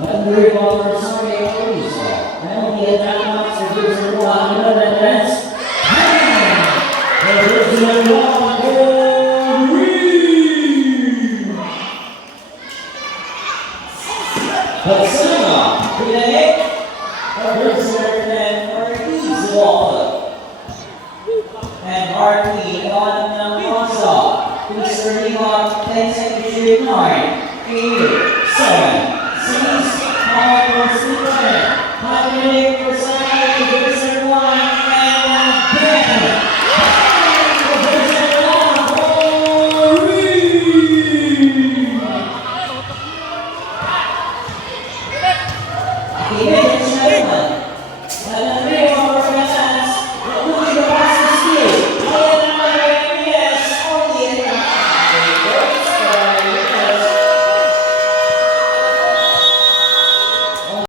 Under Walter Sorry Alisa. Penalty attack box for Gibson Juan. Another advance. Gibson Juan for Reed. Pasuma. Pinay. Gibson and Ortiz Walter. And Hartley on ng Rosa. Please early on 10 seconds to 9, 8, 7, 6, 5, 4, 3, 5 minutes.